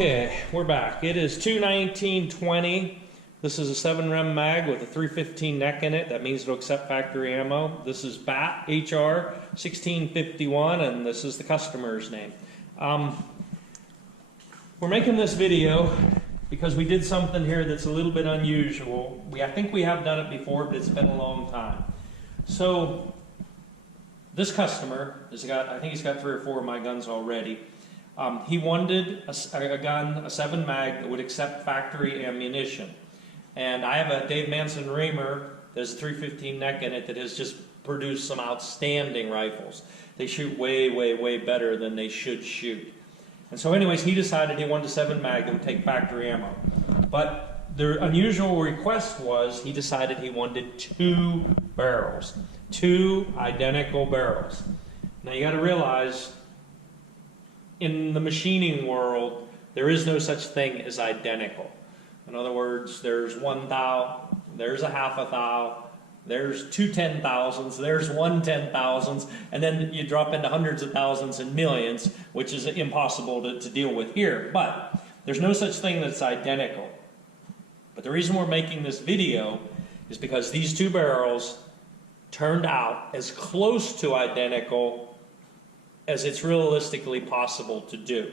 Okay, we're back. It is 2/19/20. This is a 7 Rem Mag with a 315 neck in it. That means it'll accept factory ammo. This is BAT HR 1651, and this is the customer's name. We're making this video because we did something here that's a little bit unusual. I think we have done it before, but it's been a long time. So this customer has got, I think he's got 3 or 4 of my guns already. He wanted a gun, a 7 mag that would accept factory ammunition. And I have a Dave Manson Reamer, there's a 315 neck in it that has just produced some outstanding rifles. They shoot way, way, way better than they should shoot. And so anyways, he decided he wanted a 7 mag that would take factory ammo. But the unusual request was he decided he wanted 2 barrels, 2 identical barrels. Now you got to realize, in the machining world, there is no such thing as identical. In other words, there's 1 thou, there's a half a thou, there's 2 10,000s, there's 1 10,000s, and then you drop into hundreds of thousands and millions, which is impossible to deal with here. But there's no such thing that's identical. But the reason we're making this video is because these 2 barrels turned out as close to identical as it's realistically possible to do.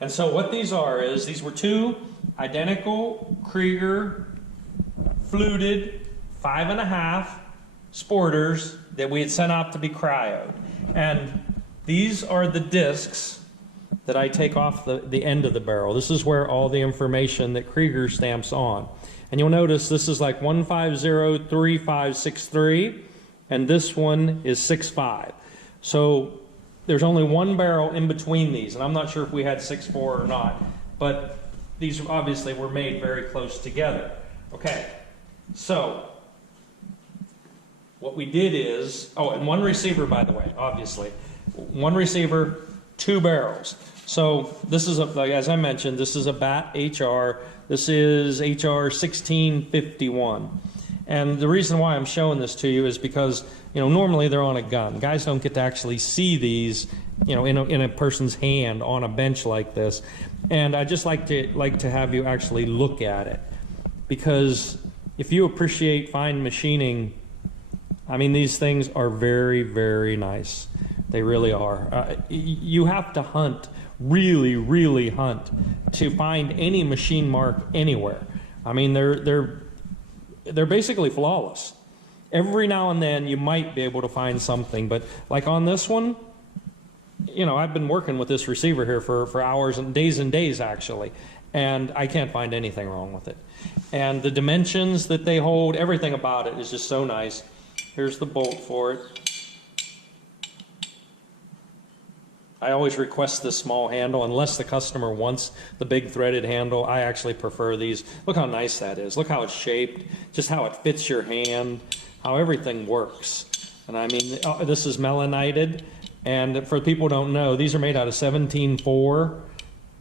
And so what these are is, these were 2 identical Krieger fluted 5.5 sporters that we had sent out to be cryoed. And these are the discs that I take off the end of the barrel. This is where all the information that Krieger stamps on. And you'll notice this is like 1503563, and this one is 65. So there's only 1 barrel in between these, and I'm not sure if we had 6.4 or not, but these obviously were made very close together. Okay, so what we did is, oh, and 1 receiver, by the way, obviously. 1 receiver, 2 barrels. So this is, like, as I mentioned, this is a BAT HR. This is HR 1651. And the reason why I'm showing this to you is because, you know, normally they're on a gun. Guys don't get to actually see these, you know, in a person's hand on a bench like this. And I just like to have you actually look at it, because if you appreciate fine machining, I mean, these things are very, very nice. They really are. You have to hunt, really, really hunt, to find any machine mark anywhere. I mean, they're basically flawless. Every now and then you might be able to find something, but like on this one, you know, I've been working with this receiver here for hours and days actually, and I can't find anything wrong with it. And the dimensions that they hold, everything about it is just so nice. Here's the bolt for it. I always request this small handle unless the customer wants the big threaded handle. I actually prefer these. Look how nice that is. Look how it's shaped, just how it fits your hand, how everything works. And I mean, this is melanited, and for people who don't know, these are made out of 17.4.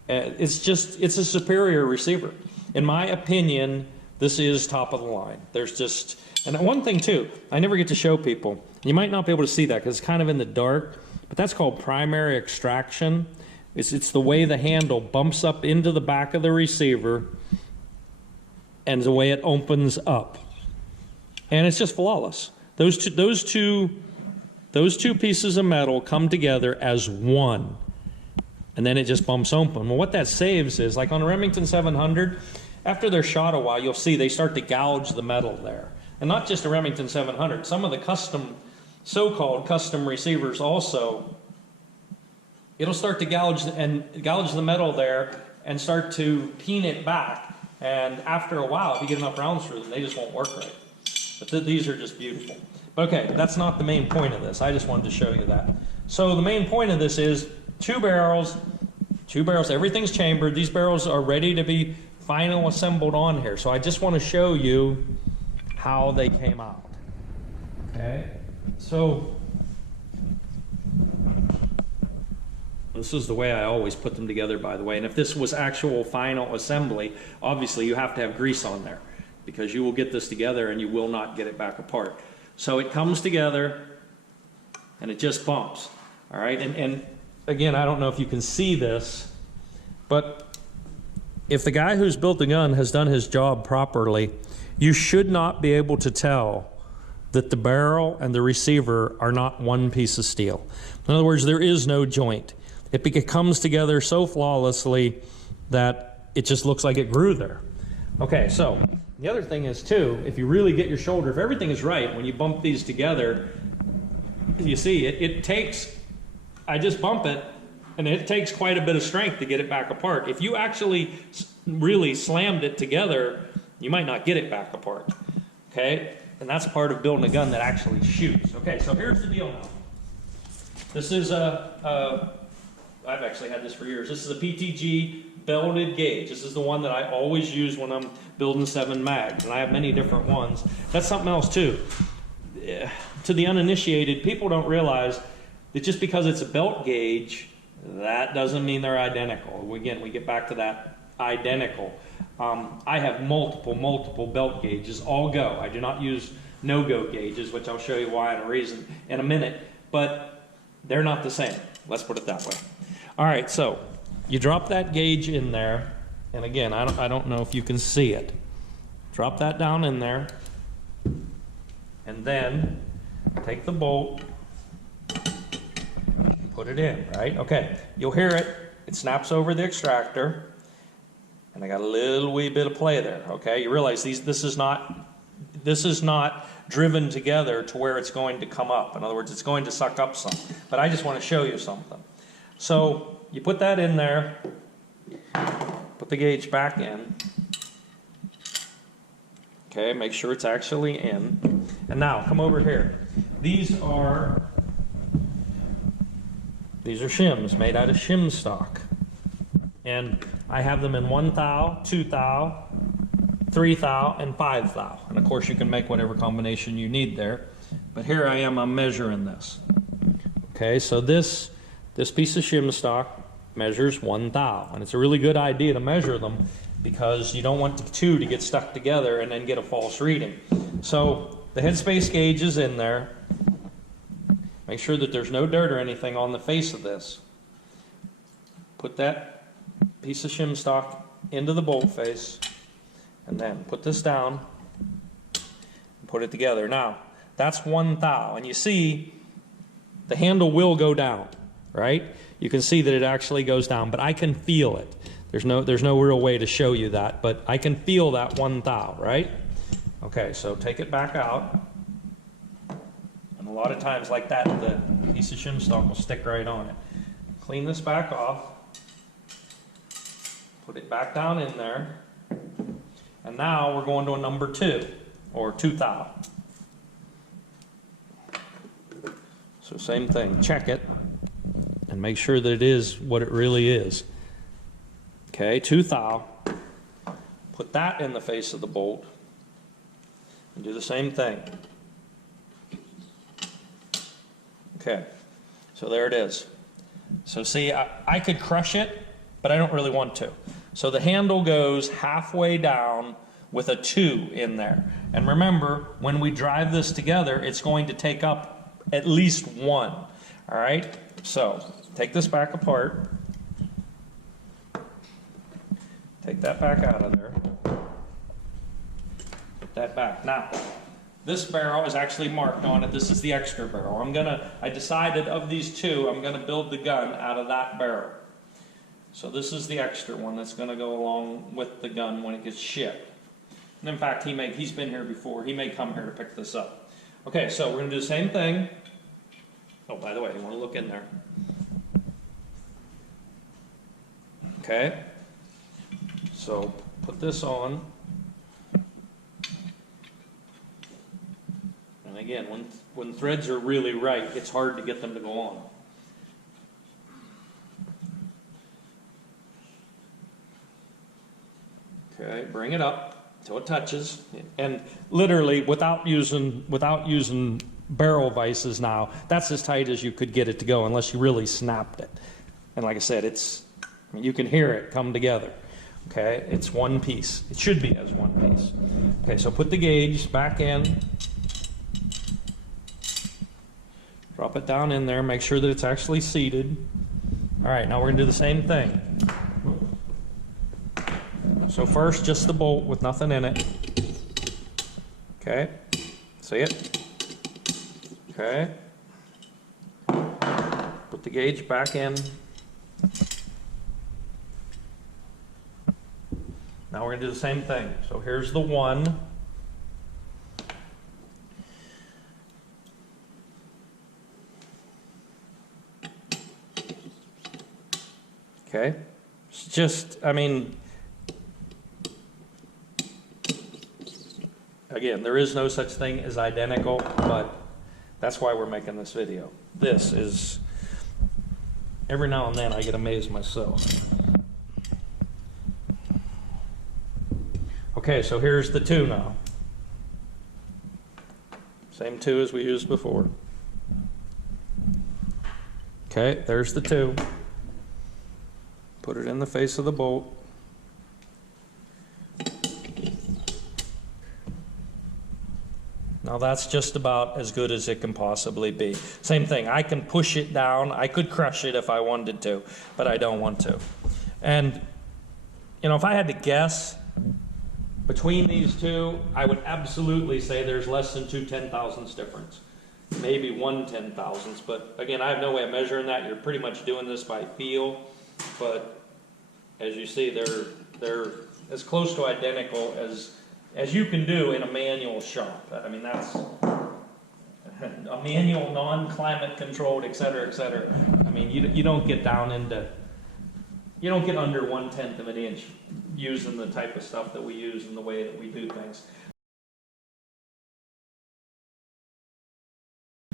It's a superior receiver. In my opinion, this is top of the line. There's just, and one thing too, I never get to show people. You might not be able to see that because it's kind of in the dark, but that's called primary extraction. It's the way the handle bumps up into the back of the receiver and the way it opens up. And it's just flawless. Those two pieces of metal come together as one, and then it just bumps open. Well, what that saves is, like on a Remington 700, after they're shot a while, you'll see they start to gouge the metal there. And not just a Remington 700, some of the so-called custom receivers also, it'll start to gouge the metal there and start to peen it back. And after a while, if you get enough rounds through them, they just won't work right. But these are just beautiful. Okay, that's not the main point of this. I just wanted to show you that. So the main point of this is 2 barrels, everything's chambered. These barrels are ready to be final assembled on here. So I just want to show you how they came out. Okay, so this is the way I always put them together, by the way. And if this was actual final assembly, obviously you have to have grease on there, because you will get this together and you will not get it back apart. So it comes together and it just bumps. All right, and again, I don't know if you can see this, but if the guy who's built the gun has done his job properly, you should not be able to tell that the barrel and the receiver are not one piece of steel. In other words, there is no joint. It comes together so flawlessly that it just looks like it grew there. Okay, so the other thing is too, if you really get your shoulder, if everything is right, when you bump these together, you see it takes, I just bump it, and it takes quite a bit of strength to get it back apart. If you actually really slammed it together, you might not get it back apart, okay? And that's part of building a gun that actually shoots. Okay, so here's the deal now. This is I've actually had this for years. This is a PTG belted gauge. This is the one that I always use when I'm building 7 mags, and I have many different ones. That's something else too. To the uninitiated, people don't realize that just because it's a belt gauge, that doesn't mean they're identical. Again, we get back to that identical. I have multiple belt gauges, all go. I do not use no-go gauges, which I'll show you why in a minute, but they're not the same. Let's put it that way. All right, so you drop that gauge in there, and again, I don't know if you can see it. Drop that down in there, and then take the bolt and put it in, right? Okay, you'll hear it. It snaps over the extractor. And I got a little wee bit of play there, okay? You realize this is not driven together to where it's going to come up. In other words, it's going to suck up some. But I just want to show you something. So you put that in there, put the gauge back in. Okay, make sure it's actually in. And now, come over here. These are shims, made out of shim stock. And I have them in 1 thou, 2 thou, 3 thou, and 5 thou. And of course you can make whatever combination you need there. But here I'm measuring this. Okay, so this piece of shim stock measures 1 thou. And it's a really good idea to measure them because you don't want the two to get stuck together and then get a false reading. So the headspace gauge is in there. Make sure that there's no dirt or anything on the face of this. Put that piece of shim stock into the bolt face, and then put this down and put it together. Now, that's 1 thou, and you see the handle will go down, right? You can see that it actually goes down, but I can feel it. There's no real way to show you that, but I can feel that 1 thou, right? Okay, so take it back out, and a lot of times like that, the piece of shim stock will stick right on it. Clean this back off. Put it back down in there, and now we're going to a number 2, or 2 thou. So same thing, check it, and make sure that it is what it really is. Okay, 2 thou. Put that in the face of the bolt, and do the same thing. Okay, so there it is. So see, I could crush it, but I don't really want to. So the handle goes halfway down with a 2 in there. And remember, when we drive this together, it's going to take up at least 1. All right? So take this back apart. Take that back out of there. Put that back. Now, this barrel is actually marked on it. This is the extra barrel. I decided of these two, I'm gonna build the gun out of that barrel. So this is the extra one that's going to go along with the gun when it gets shipped. And in fact, he's been here before. He may come here to pick this up. Okay, so we're going to do the same thing. Oh, by the way, you want to look in there. Okay. So put this on. And again, when threads are really right, it's hard to get them to go on. Okay, bring it up until it touches, and literally without using barrel vices now, that's as tight as you could get it to go unless you really snapped it. And like I said, you can hear it come together. Okay, it's one piece. It should be as one piece. Okay, so put the gauge back in. Drop it down in there, make sure that it's actually seated. All right, now we're gonna do the same thing. So first, just the bolt with nothing in it. Okay, see it? Okay. Put the gauge back in. Now we're gonna do the same thing. So here's the 1. Okay, it's just, I mean, again, there is no such thing as identical, but that's why we're making this video. This is, every now and then I get amazed myself. Okay, so here's the 2 now. Same 2 as we used before. Okay, there's the 2. Put it in the face of the bolt. Now that's just about as good as it can possibly be. Same thing, I can push it down. I could crush it if I wanted to, but I don't want to. And, you know, if I had to guess between these 2, I would absolutely say there's less than 2 10,000ths difference. Maybe 1 10,000th, but again, I have no way of measuring that. You're pretty much doing this by feel. But as you see, they're as close to identical as you can do in a manual shop. I mean, that's a manual, non-climate controlled, et cetera, et cetera. I mean, you don't get down into, you don't get under 1/10 of an inch using the type of stuff that we use and the way that we do things.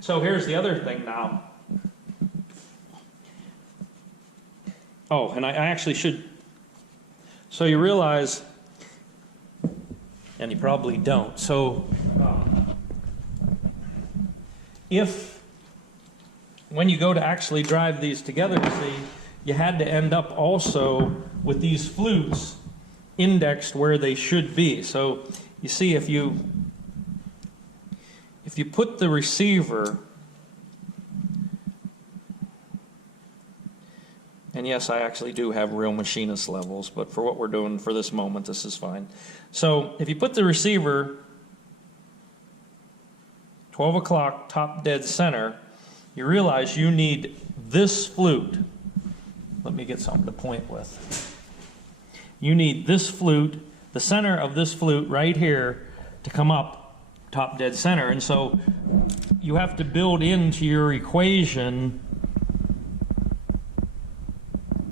So here's the other thing now. Oh, and I actually should, so you realize, and you probably don't, so if, when you go to actually drive these together, see, you had to end up also with these flutes indexed where they should be. So you see, if you put the receiver, and yes, I actually do have real machinist levels, but for what we're doing for this moment, this is fine. So if you put the receiver 12 o'clock top dead center, you realize you need this flute. Let me get something to point with. You need this flute, the center of this flute right here, to come up top dead center. And so you have to build into your equation,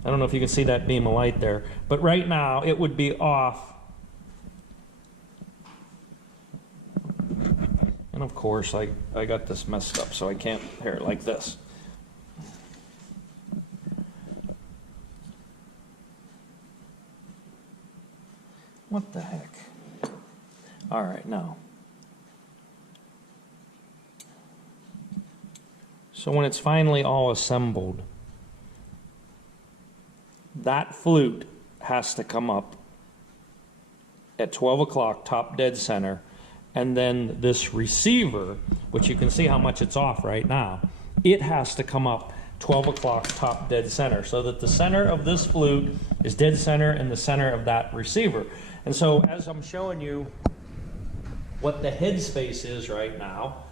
I don't know if you can see that beam of light there, but right now it would be off. And of course, I got this messed up, so I can't, here, like this. What the heck? All right, now. So when it's finally all assembled, that flute has to come up at 12 o'clock top dead center, and then this receiver, which you can see how much it's off right now, it has to come up 12 o'clock top dead center, so that the center of this flute is dead center in the center of that receiver. And so as I'm showing you what the headspace is right now,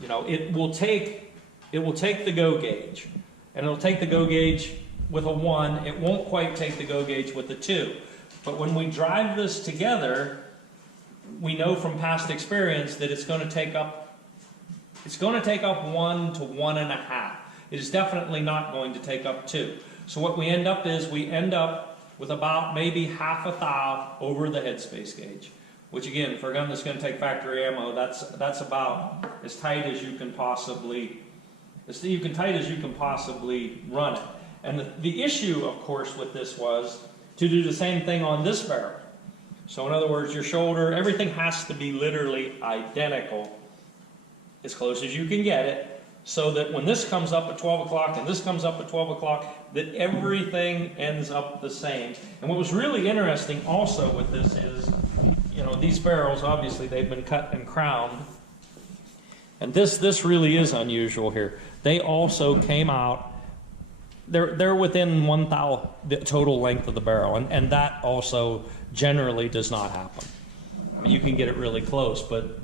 you know, it will take the go gauge, and it'll take the go gauge with a 1. It won't quite take the go gauge with a 2. But when we drive this together, we know from past experience that it's going to take up 1 to 1.5. It is definitely not going to take up 2. So what we end up with about maybe half a thou over the headspace gauge, which again, for a gun that's going to take factory ammo, that's about as tight as you can possibly run it. And the issue, of course, with this was to do the same thing on this barrel. So in other words, your shoulder, everything has to be literally identical, as close as you can get it, so that when this comes up at 12 o'clock and this comes up at 12 o'clock, that everything ends up the same. And what was really interesting also with this is, you know, these barrels, obviously they've been cut and crowned. And this really is unusual here. They also came out they're within 1/1000 the total length of the barrel, and that also generally does not happen. I mean, you can get it really close, but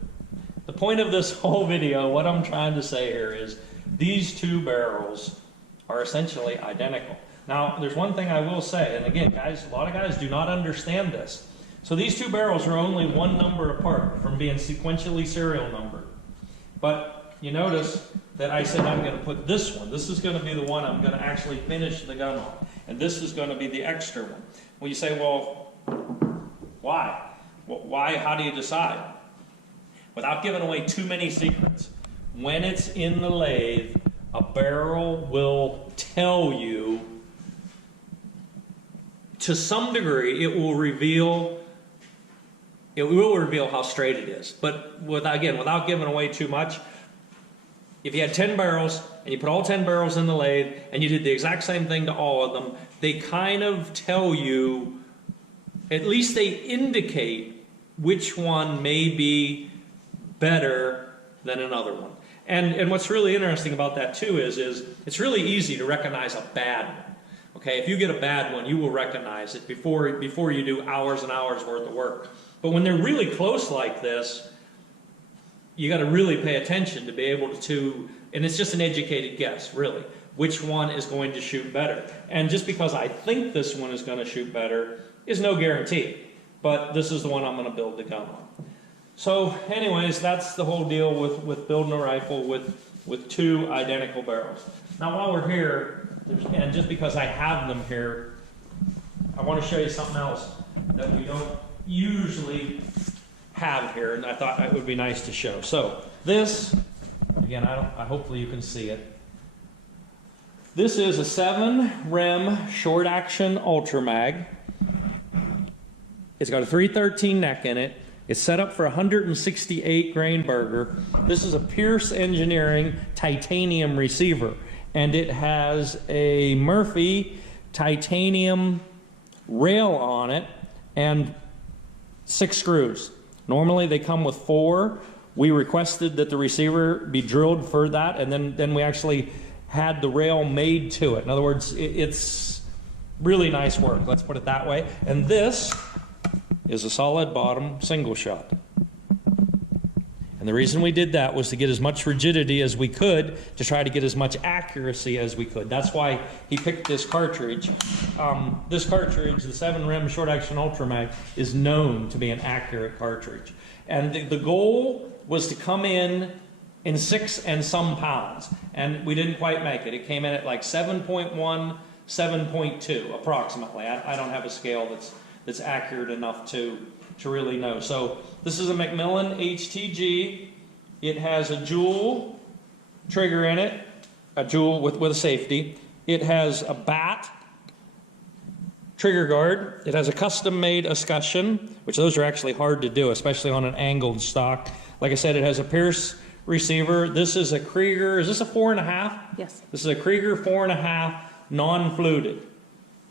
the point of this whole video, what I'm trying to say here is these two barrels are essentially identical. Now, there's one thing I will say, and again, guys, a lot of guys do not understand this. So these two barrels are only one number apart from being sequentially serial numbered. But you notice that I said I'm going to put this one. This is going to be the one I'm going to actually finish the gun on. And this is going to be the extra one. Well, you say, well, why? Why? How do you decide? Without giving away too many secrets, when it's in the lathe, a barrel will tell you, to some degree, it will reveal how straight it is. But without giving away too much, if you had 10 barrels and you put all 10 barrels in the lathe and you did the exact same thing to all of them, they kind of tell you, at least they indicate which one may be better than another one. And what's really interesting about that too is it's really easy to recognize a bad one. Okay, if you get a bad one, you will recognize it before you do hours and hours worth of work. But when they're really close like this, you got to really pay attention to be able to, and it's just an educated guess, really, which one is going to shoot better. And just because I think this one is going to shoot better is no guarantee. But this is the one I'm going to build the gun on. So anyways, that's the whole deal with building a rifle with two identical barrels. Now while we're here, and just because I have them here, I want to show you something else that we don't usually have here, and I thought it would be nice to show. So this, again, hopefully you can see it. This is a 7 Rem short action Ultra Mag. It's got a 313 neck in it. It's set up for 168 grain burger. This is a Pierce Engineering titanium receiver, and it has a Murphy titanium rail on it and 6 screws. Normally they come with 4. We requested that the receiver be drilled for that, and then we actually had the rail made to it. In other words, it's really nice work, let's put it that way. And this is a solid bottom single shot. And the reason we did that was to get as much rigidity as we could, to try to get as much accuracy as we could. That's why he picked this cartridge. This cartridge, the 7 Rem Short Action Ultra Mag, is known to be an accurate cartridge. And the goal was to come in 6 and some pounds. And we didn't quite make it. It came in at like 7.1, 7.2 approximately. I don't have a scale that's accurate enough to really know. So this is a Macmillan HTG. It has a jewel trigger in it, a jewel with a safety. It has a bat trigger guard. It has a custom made escutcheon, which those are actually hard to do, especially on an angled stock. Like I said, it has a Pierce receiver. This is a Krieger. Is this a 4.5? Yes. This is a Krieger 4.5 non-fluted.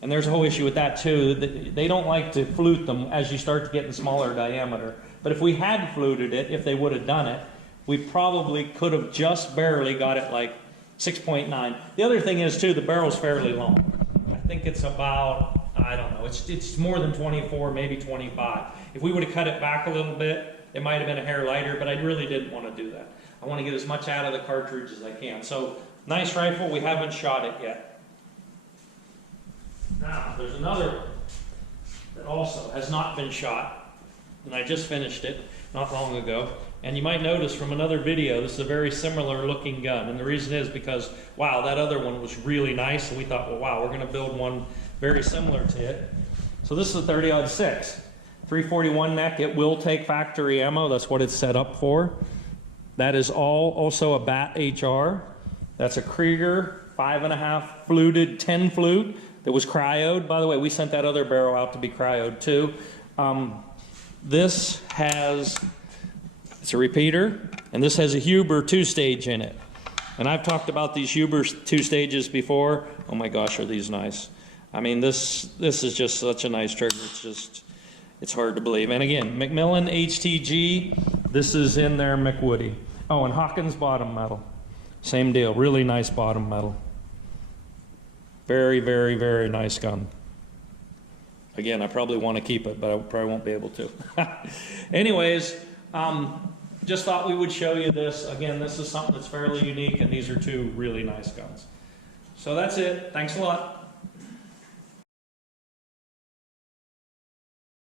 And there's a whole issue with that too. They don't like to flute them as you start to get in smaller diameter. But if we had fluted it, if they would have done it, we probably could have just barely got it like 6.9. The other thing is too, the barrel's fairly long. I think it's about, I don't know, it's more than 24, maybe 25. If we would have cut it back a little bit, it might have been a hair lighter, but I really didn't want to do that. I want to get as much out of the cartridge as I can. So, nice rifle, we haven't shot it yet. Now, there's another one that also has not been shot, and I just finished it not long ago. And you might notice from another video, this is a very similar looking gun. And the reason is because, wow, that other one was really nice, and we thought, well, wow, we're going to build one very similar to it. So this is a 30-06, 341 neck. It will take factory ammo. That's what it's set up for. That is also a BAT HR. That's a Krieger 5.5 fluted 10 flute. That was cryoed. By the way, we sent that other barrel out to be cryoed too. This has, it's a repeater, and this has a Huber 2-stage in it. And I've talked about these Huber 2 stages before. Oh my gosh, are these nice. I mean, this is just such a nice trigger. It's hard to believe. And again, Macmillan HTG, this is in there McWoody. Oh, and Hawkins bottom metal. Same deal, really nice bottom metal. Very, very, very nice gun. Again, I probably want to keep it, but I probably won't be able to. Anyways, just thought we would show you this. Again, this is something that's fairly unique, and these are two really nice guns. So that's it. Thanks a lot.